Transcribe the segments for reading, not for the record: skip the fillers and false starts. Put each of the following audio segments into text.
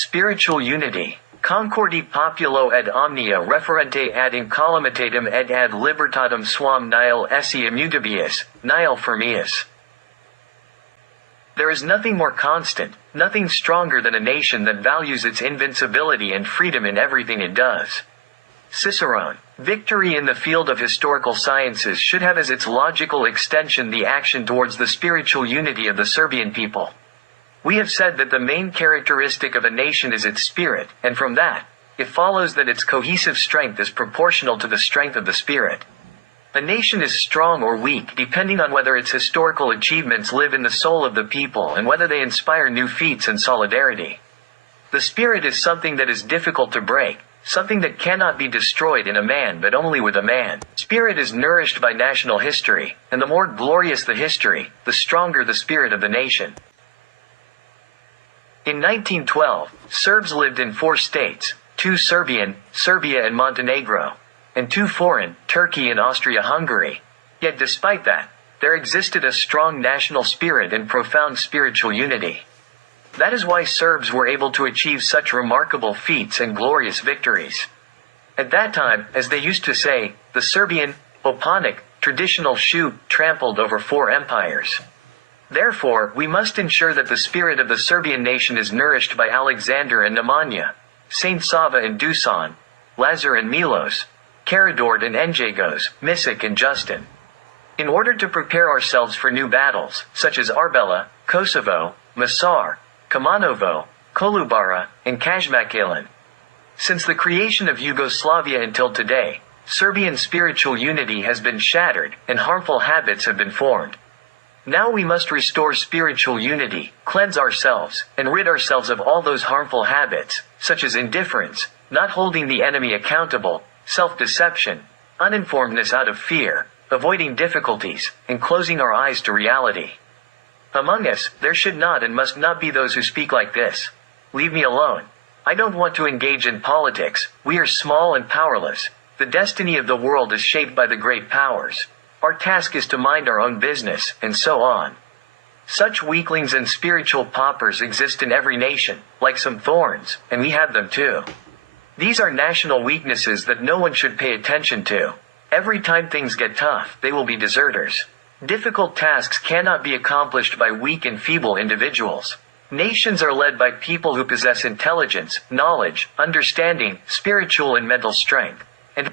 Spiritual unity. Concordi populo et omnia referente ad incolumitatem et ad libertatem suam nihil esse immutabius, nihil firmius. There is nothing more constant, nothing stronger than a nation that values its invincibility and freedom in everything it does. Cicerone. Victory in the field of historical sciences should have as its logical extension the action towards the spiritual unity of the Serbian people. We have said that the main characteristic of a nation is its spirit, and from that, it follows that its cohesive strength is proportional to the strength of the spirit. A nation is strong or weak depending on whether its historical achievements live in the soul of the people and whether they inspire new feats and solidarity. The spirit is something that is difficult to break, something that cannot be destroyed in a man but only with a man. Spirit is nourished by national history, and the more glorious the history, the stronger the spirit of the nation. In 1912, Serbs lived in 4 states, 2 Serbian, Serbia and Montenegro, and 2 foreign, Turkey and Austria-Hungary. Yet despite that, there existed a strong national spirit and profound spiritual unity. That is why Serbs were able to achieve such remarkable feats and glorious victories. At that time, as they used to say, the Serbian, Oponic, traditional shoe trampled over 4 empires. Therefore, we must ensure that the spirit of the Serbian nation is nourished by Alexander and Nemanja, Saint Sava and Dusan, Lazar and Milos, Karađorđe and Njegos, Misak and Justin. In order to prepare ourselves for new battles, such as Arbela, Kosovo, Masar, Kamanovo, Kolubara, and Kazmakalan. Since the creation of Yugoslavia until today, Serbian spiritual unity has been shattered, and harmful habits have been formed. Now we must restore spiritual unity, cleanse ourselves, and rid ourselves of all those harmful habits, such as indifference, not holding the enemy accountable, self-deception, uninformedness out of fear, avoiding difficulties, and closing our eyes to reality. Among us, there should not and must not be those who speak like this. Leave me alone. I don't want to engage in politics. We are small and powerless. The destiny of the world is shaped by the great powers. Our task is to mind our own business, and so on. Such weaklings and spiritual paupers exist in every nation, like some thorns, and we have them too. These are national weaknesses that no one should pay attention to. Every time things get tough, they will be deserters. Difficult tasks cannot be accomplished by weak and feeble individuals. Nations are led by people who possess intelligence, knowledge, understanding, spiritual and mental strength, and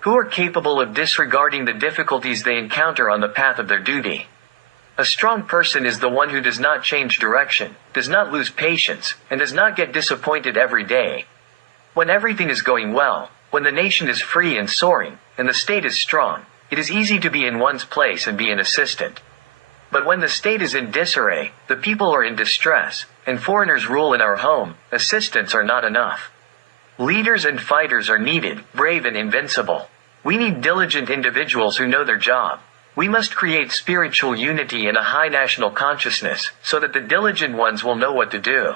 who are capable of disregarding the difficulties they encounter on the path of their duty. A strong person is the one who does not change direction, does not lose patience, and does not get disappointed every day. When everything is going well, when the nation is free and soaring, and the state is strong, it is easy to be in one's place and be an assistant. But when the state is in disarray, the people are in distress, and foreigners rule in our home, assistants are not enough. Leaders and fighters are needed, brave and invincible. We need diligent individuals who know their job. We must create spiritual unity and a high national consciousness, so that the diligent ones will know what to do.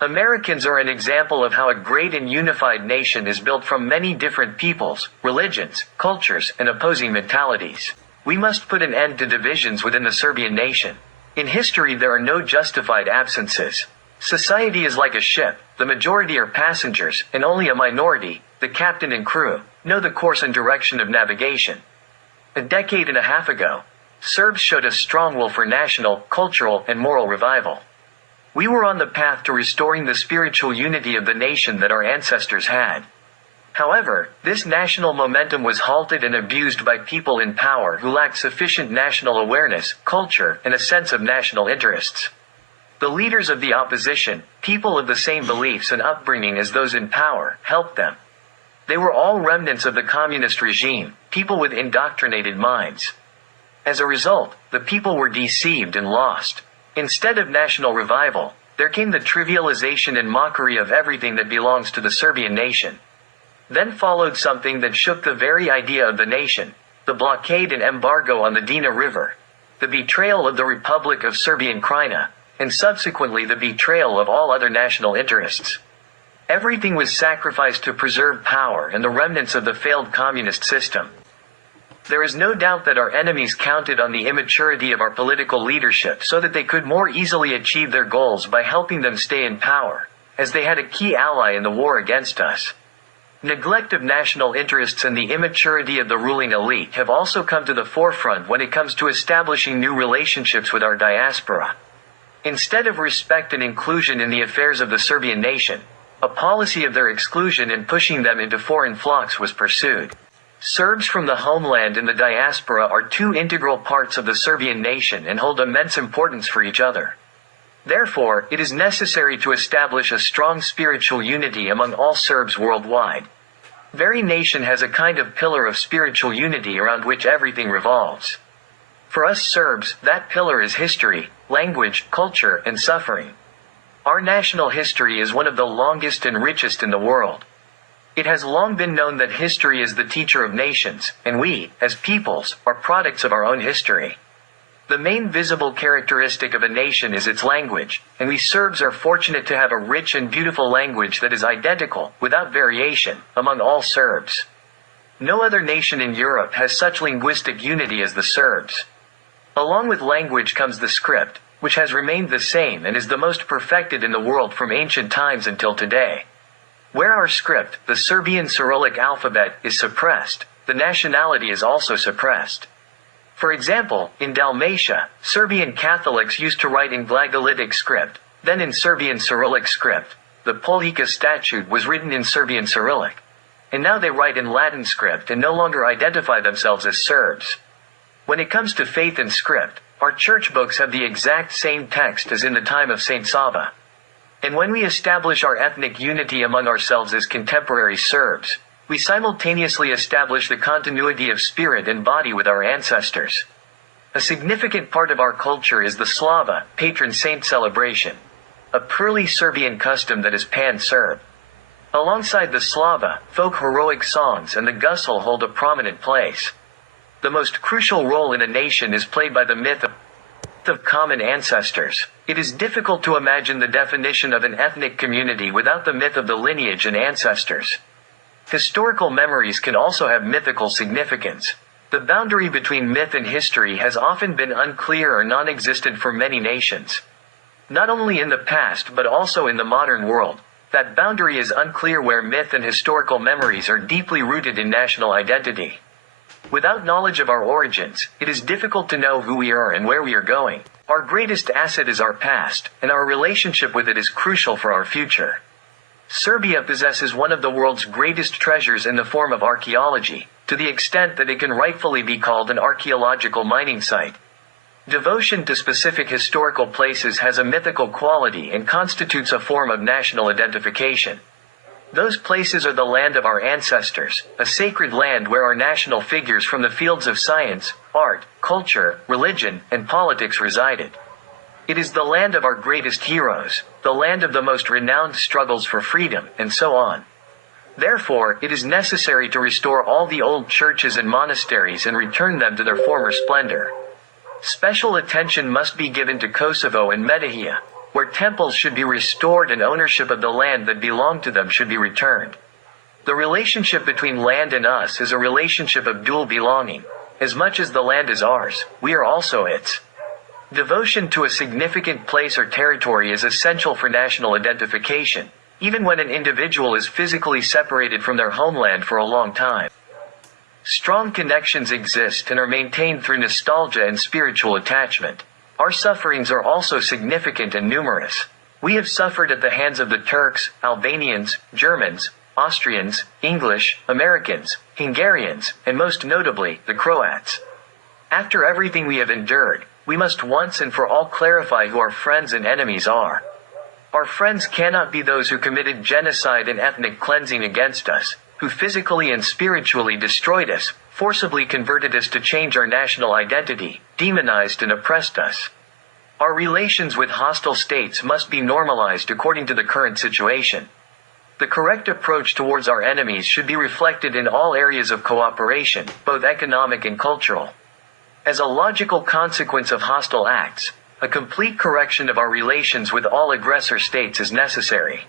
Americans are an example of how a great and unified nation is built from many different peoples, religions, cultures, and opposing mentalities. We must put an end to divisions within the Serbian nation. In history there are no justified absences. Society is like a ship, the majority are passengers, and only a minority, the captain and crew, know the course and direction of navigation. A decade and a half ago, Serbs showed a strong will for national, cultural, and moral revival. We were on the path to restoring the spiritual unity of the nation that our ancestors had. However, this national momentum was halted and abused by people in power who lacked sufficient national awareness, culture, and a sense of national interests. The leaders of the opposition, people of the same beliefs and upbringing as those in power, helped them. They were all remnants of the communist regime, people with indoctrinated minds. As a result, the people were deceived and lost. Instead of national revival, there came the trivialization and mockery of everything that belongs to the Serbian nation. Then followed something that shook the very idea of the nation, the blockade and embargo on the Drina River, the betrayal of the Republic of Serbian Krajina, and subsequently the betrayal of all other national interests. Everything was sacrificed to preserve power and the remnants of the failed communist system. There is no doubt that our enemies counted on the immaturity of our political leadership so that they could more easily achieve their goals by helping them stay in power, as they had a key ally in the war against us. Neglect of national interests and the immaturity of the ruling elite have also come to the forefront when it comes to establishing new relationships with our diaspora. Instead of respect and inclusion in the affairs of the Serbian nation, a policy of their exclusion and pushing them into foreign flocks was pursued. Serbs from the homeland and the diaspora are two integral parts of the Serbian nation and hold immense importance for each other. Therefore, it is necessary to establish a strong spiritual unity among all Serbs worldwide. Every nation has a kind of pillar of spiritual unity around which everything revolves. For us Serbs, that pillar is history, language, culture, and suffering. Our national history is one of the longest and richest in the world. It has long been known that history is the teacher of nations, and we, as peoples, are products of our own history. The main visible characteristic of a nation is its language, and we Serbs are fortunate to have a rich and beautiful language that is identical, without variation, among all Serbs. No other nation in Europe has such linguistic unity as the Serbs. Along with language comes the script, which has remained the same and is the most perfected in the world from ancient times until today. Where our script, the Serbian Cyrillic alphabet, is suppressed, the nationality is also suppressed. For example, in Dalmatia, Serbian Catholics used to write in Glagolitic script, then in Serbian Cyrillic script. The Polhika statute was written in Serbian Cyrillic. And now they write in Latin script and no longer identify themselves as Serbs. When it comes to faith and script, our church books have the exact same text as in the time of Saint Sava. And when we establish our ethnic unity among ourselves as contemporary Serbs, we simultaneously establish the continuity of spirit and body with our ancestors. A significant part of our culture is the Slava, patron saint celebration, a purely Serbian custom that is pan-Serb. Alongside the Slava, folk heroic songs and the Gusle hold a prominent place. The most crucial role in a nation is played by the myth of common ancestors. It is difficult to imagine the definition of an ethnic community without the myth of the lineage and ancestors. Historical memories can also have mythical significance. The boundary between myth and history has often been unclear or non-existent for many nations. Not only in the past but also in the modern world, that boundary is unclear where myth and historical memories are deeply rooted in national identity. Without knowledge of our origins, it is difficult to know who we are and where we are going. Our greatest asset is our past, and our relationship with it is crucial for our future. Serbia possesses one of the world's greatest treasures in the form of archaeology, to the extent that it can rightfully be called an archaeological mining site. Devotion to specific historical places has a mythical quality and constitutes a form of national identification. Those places are the land of our ancestors, a sacred land where our national figures from the fields of science, art, culture, religion, and politics resided. It is the land of our greatest heroes, the land of the most renowned struggles for freedom, and so on. Therefore, it is necessary to restore all the old churches and monasteries and return them to their former splendor. Special attention must be given to Kosovo and Metohija, where temples should be restored and ownership of the land that belonged to them should be returned. The relationship between land and us is a relationship of dual belonging. As much as the land is ours, we are also its. Devotion to a significant place or territory is essential for national identification, even when an individual is physically separated from their homeland for a long time. Strong connections exist and are maintained through nostalgia and spiritual attachment. Our sufferings are also significant and numerous. We have suffered at the hands of the Turks, Albanians, Germans, Austrians, English, Americans, Hungarians, and most notably, the Croats. After everything we have endured, we must once and for all clarify who our friends and enemies are. Our friends cannot be those who committed genocide and ethnic cleansing against us, who physically and spiritually destroyed us, forcibly converted us to change our national identity, demonized and oppressed us. Our relations with hostile states must be normalized according to the current situation. The correct approach towards our enemies should be reflected in all areas of cooperation, both economic and cultural. As a logical consequence of hostile acts, a complete correction of our relations with all aggressor states is necessary.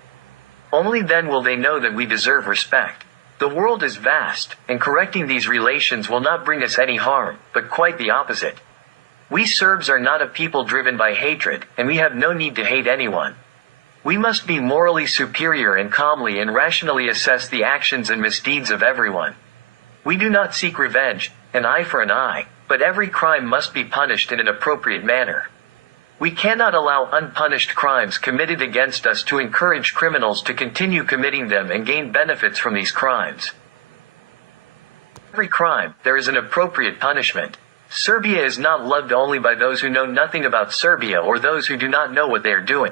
Only then will they know that we deserve respect. The world is vast, and correcting these relations will not bring us any harm, but quite the opposite. We Serbs are not a people driven by hatred, and we have no need to hate anyone. We must be morally superior and calmly and rationally assess the actions and misdeeds of everyone. We do not seek revenge, an eye for an eye, but every crime must be punished in an appropriate manner. We cannot allow unpunished crimes committed against us to encourage criminals to continue committing them and gain benefits from these crimes. Every crime, there is an appropriate punishment. Serbia is not loved only by those who know nothing about Serbia or those who do not know what they are doing.